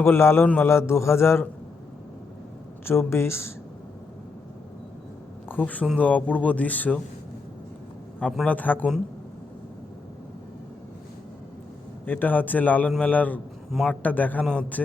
শ্রীনগর লালন মালা দু হাজার চব্বিশ। খুব সুন্দর অপূর্ব দৃশ্য। আপনারা থাকুন। এটা হচ্ছে লালন মেলার মাঠটা দেখানো হচ্ছে।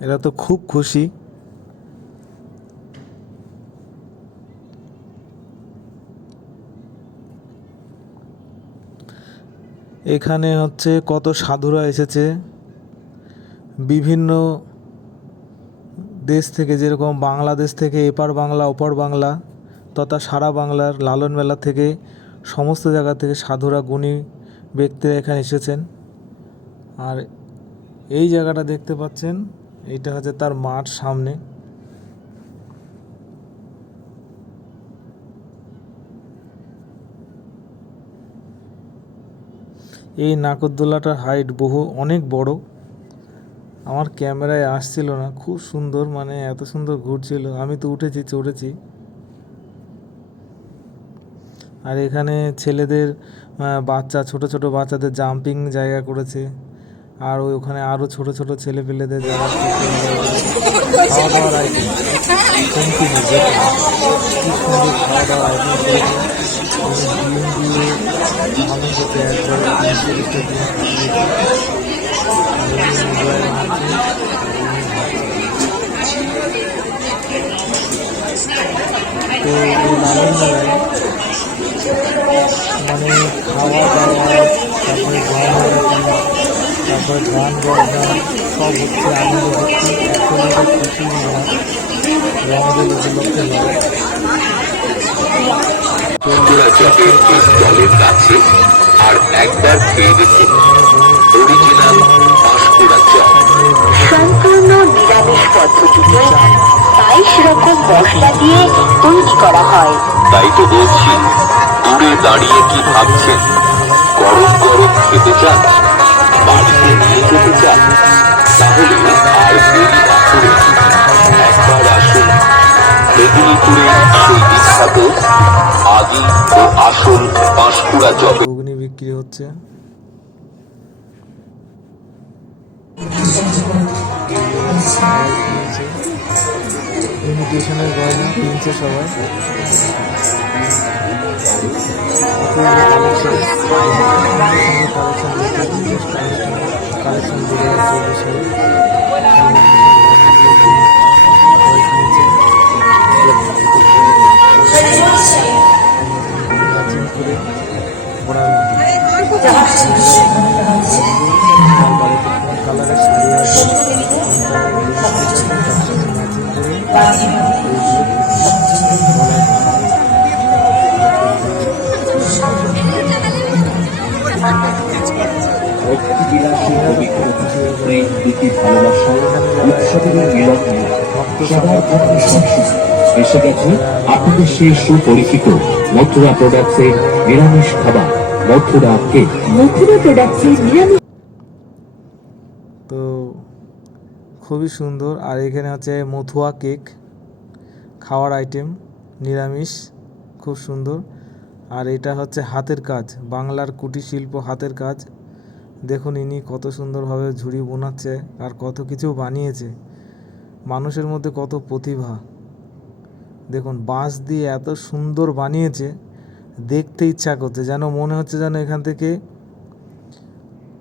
এরা তো খুব খুশি। এখানে হচ্ছে কত সাধুরা এসেছে। বিভিন্ন দেশ থেকে যেরকম বাংলাদেশ থেকে এপার বাংলা, ওপার বাংলা, তথা সারা বাংলার লালন মেলা থেকে, সমস্ত জায়গা থেকে সাধুরা গুণী ব্যক্তিরা এখানে এসেছেন। আর এই জায়গাটা দেখতে পাচ্ছেন এইটা হচ্ছে তার মাঠ সামনে। এই নাগরদোলাটার হাইট বহু, অনেক বড়। আমার ক্যামেরায় আসছিল না, খুব সুন্দর মানে এত সুন্দর ঘুরছিল। আমি তো উঠেছি, চড়েছি। আর এখানে ছেলেদের বাচ্চা, ছোট ছোট বাচ্চাদের জাম্পিং জায়গা করেছে। আর ওই ওখানে আরও ছোট ছোট ছেলে পেলেদের যারা খাওয়া দাওয়ার আইটেম খাওয়া দাওয়ার আইটেম তো এই মানে খাওয়া দাওয়া তারপরে তারপরে গান বাজনা সব হচ্ছে আনন্দ হচ্ছে একসঙ্গে খুশি রঙের উপলক্ষে হয়। বন্ধুরা যাবে এই জলের কাছে আর একবার খেয়ে দেখুন অরিজিনাল পাঁশকুড়া চপ। সম্পূর্ণ নিরামিষ পদ্ধতিতে বাইশ রকম মশলা দিয়ে তৈরি করা হয়। তাই তো বলছি দূরে দাঁড়িয়ে কি ভাবছেন? গরম গরম খেতে চান? বাড়িতে আদি ও আসল ঘুগনি বিক্রি হচ্ছে। ইমিটেশনের গয়না কিনছে সবাই। কালেকশন দু হাজার চব্বিশ ম্যাচিং করে পড়ার আমার বাড়িতে কোন কালারের শাড়ি আছে এসে গেছে আপনাদের সেই সুপরিচিত মথুরা প্রোডাক্টসের নিরামিষ খাবার মথুরা মথুরা প্রোডাক্টসের নিরামিষ তো খুবই সুন্দর। আর এখানে হচ্ছে মথুয়া কেক, খাওয়ার আইটেম নিরামিষ, খুব সুন্দর। আর এটা হচ্ছে হাতের কাজ, বাংলার কুটির শিল্প হাতের কাজ। দেখুন ইনি কত সুন্দরভাবে ঝুড়ি বোনাচ্ছে আর কত কিছু বানিয়েছে। মানুষের মধ্যে কত প্রতিভা। দেখুন, বাঁশ দিয়ে এত সুন্দর বানিয়েছে, দেখতে ইচ্ছা করছে, যেন মনে হচ্ছে যেন এখান থেকে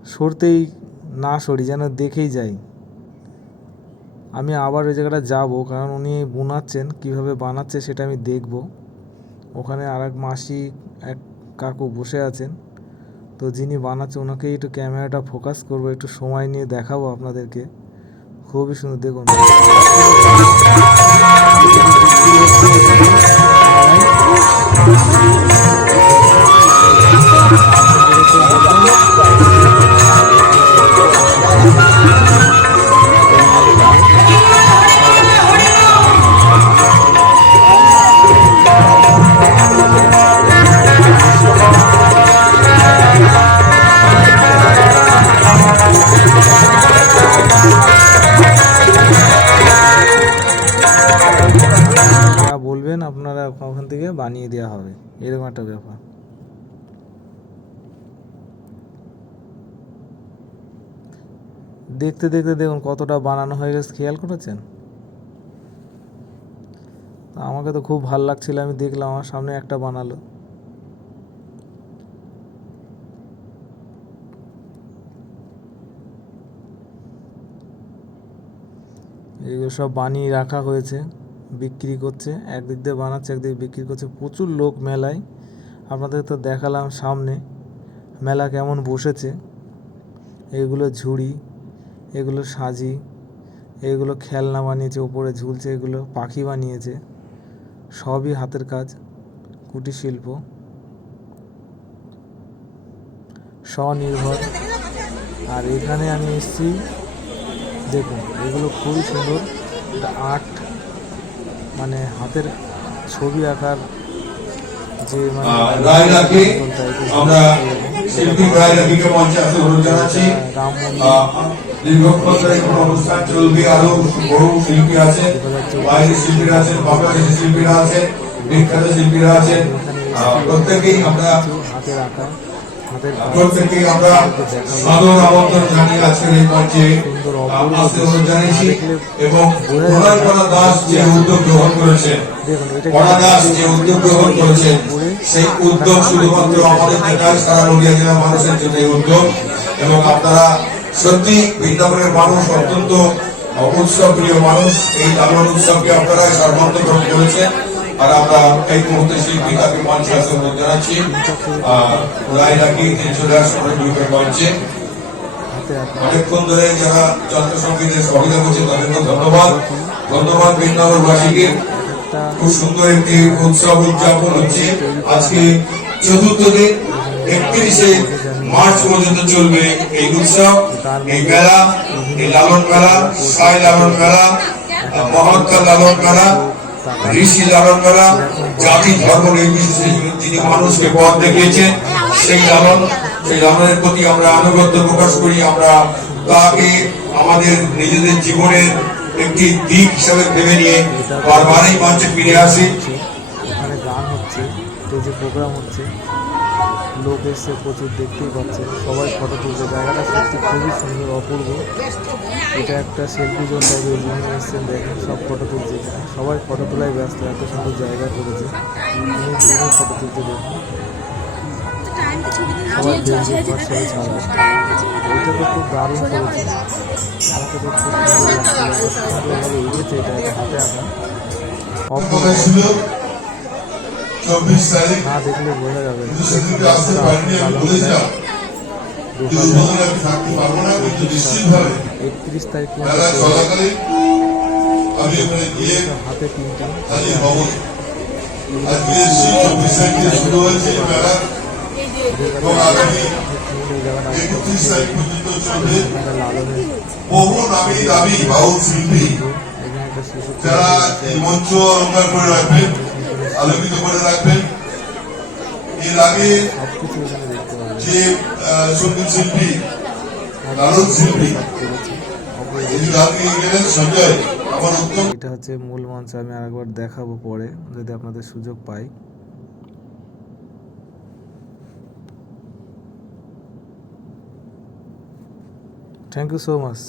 সরতেই না সরি, যেন দেখেই যাই। আমি আবার ওই জায়গাটা যাব, কারণ উনি বোনাচ্ছেন, কীভাবে বানাচ্ছে সেটা আমি দেখব। ওখানে আর এক মাসি, এক কাকু বসে আছেন। তো যিনি বানাচ্ছে ওনাকেই একটু ক্যামেরাটা ফোকাস করব, একটু সময় নিয়ে দেখাবো আপনাদেরকে। খুবই সুন্দর, দেখুন। একটা ব্যাপার। দেখতে দেখতে দেখুন কতটা বানানো হয়ে গেছে, খেয়াল করেছেন? আমাকে তো খুব ভালো লাগছিল, আমি দেখলাম আমার সামনে একটা বানালো। এগুলো সব বানিয়ে রাখা হয়েছে, বিক্রি করছে, একদিক দিয়ে বানাচ্ছে, একদিক বিক্রি করছে। প্রচুর লোক মেলায়। আপনাদের তো দেখালাম সামনে, মেলা কেমন বসেছে। এগুলো ঝুড়ি, এগুলো সাজি, এগুলো খেলনা বানিয়েছে, ওপরে ঝুলছে, এগুলো পাখি বানিয়েছে। সবই হাতের কাজ, কুটির শিল্প। স্বনির্ভর। আর এখানে আমি এসেছি, দেখুন, এগুলো খুবই সুন্দর। আর্ট মানে হাতের ছবি আঁকার মানে আহ, রায় রাখি আমরা শিল্পী রায় রাখিকে মঞ্চে আসতে অনুরোধ জানাচ্ছি। আহ, দীর্ঘক্ষণ ধরে কোনো অনুষ্ঠান চলবে আরও বহু শিল্পী আছে বাইরের শিল্পীরা আছেন বাংলাদেশের শিল্পীরা আছেন বিখ্যাত শিল্পীরা আছেন। প্রত্যেকেই আমরা প্রত্যেকেই আমরা সাদর আমন্ত্রণ জানিয়ে আজকের এই মঞ্চে আসতে অনুরোধ জানিয়েছি এবং প্রণয় করা দাস যে উদ্যোগ গ্রহণ করেছেন দাস যে উদ্যোগ গ্রহণ করেছেন সেই উদ্যোগ শুধুমাত্র আমাদের নেতার সারা নদিয়া জেলার মানুষের জন্য এই উদ্যোগ এবং আপনারা সত্যি বৃন্দাবনের মানুষ অত্যন্ত উৎসব প্রিয় মানুষ। এই লালন উৎসবকে আপনারা সর্বান্ত গ্রহণ করেছেন। আর আমরা এই মুহূর্তে শিল্পী তাকে মঞ্চে অনুরোধ জানাচ্ছি। রায় তিনি চলে মঞ্চে অনেকক্ষণ ধরে যারা যন্ত্র সহযোগিতা করছে তাদেরকে ধন্যবাদ। ধন্যবাদ বৃন্দাবনবাসীকে খুব সুন্দর একটি উৎসব উদযাপন হচ্ছে। আজকে চতুর্থ দিন, একত্রিশে মার্চ পর্যন্ত চলবে এই উৎসব। এই মেলা, এই লালন মেলা, সাই লালন মেলা, মহাত্মা লালন মেলা। ঋষি লালন মেলা জাতি ধর্ম নির্বিশেষে যিনি মানুষকে পথ দেখিয়েছেন, সেই লালন, সেই লালনের প্রতি আমরা আনুগত্য প্রকাশ করি। আমরা তাকে আমাদের নিজেদের জীবনের একটি দিক হিসাবে ভেবে নিয়ে বারবারই মঞ্চে ফিরে আসি। স্টেজে প্রোগ্রাম হচ্ছে। লোক এসছে প্রচুর দেখতেই পাচ্ছে। সবাই ফটো তুলছে। জায়গাটা সত্যি খুবই সুন্দর অপূর্ব। এটা একটা সেলফি জোন টাইপের জন্য এসছেন দেখেন সব ফটো তুলছে। সবাই ফটো তোলায় ব্যস্ত এত সুন্দর জায়গা করেছে। ফটো তুলতে দেখুন। সবাই ফেসবুক হোয়াটসঅ্যাপে ছাড়বে। এটা তো খুব দারুণ করেছে। আমাকে তো খুব সুন্দর লাগছে। এত সুন্দরভাবে এগিয়েছে এটা এটা হাতে আঁকা অপূর্ব ছিল চব্বিশ তারিখ। সেদিনকে আসতে পারিনি আমি বলেছিলাম দু উদ্বোধন আমি থাকতে পারব না কিন্তু একত্রিশ তারিখ মেলা চলাকালীন আমি ওখানে গিয়ে হাতে তিনটে। আজকে এসেছি চব্বিশ তারিখে শুরু হয়েছে মেলা এবং আগামী একত্রিশ তারিখ পর্যন্ত চলবে। বহু নামি দামি বাউল শিল্পী। যারা এই মঞ্চ অলঙ্কার করে রাখবেন আলোকিত করে রাখবেন, এর আগে যে সংগীত শিল্পী লালন শিল্পী এটা হচ্ছে মূল মঞ্চ, আমি আরেকবার দেখাবো পরে, যদি আপনাদের সুযোগ পাই। Thank you so much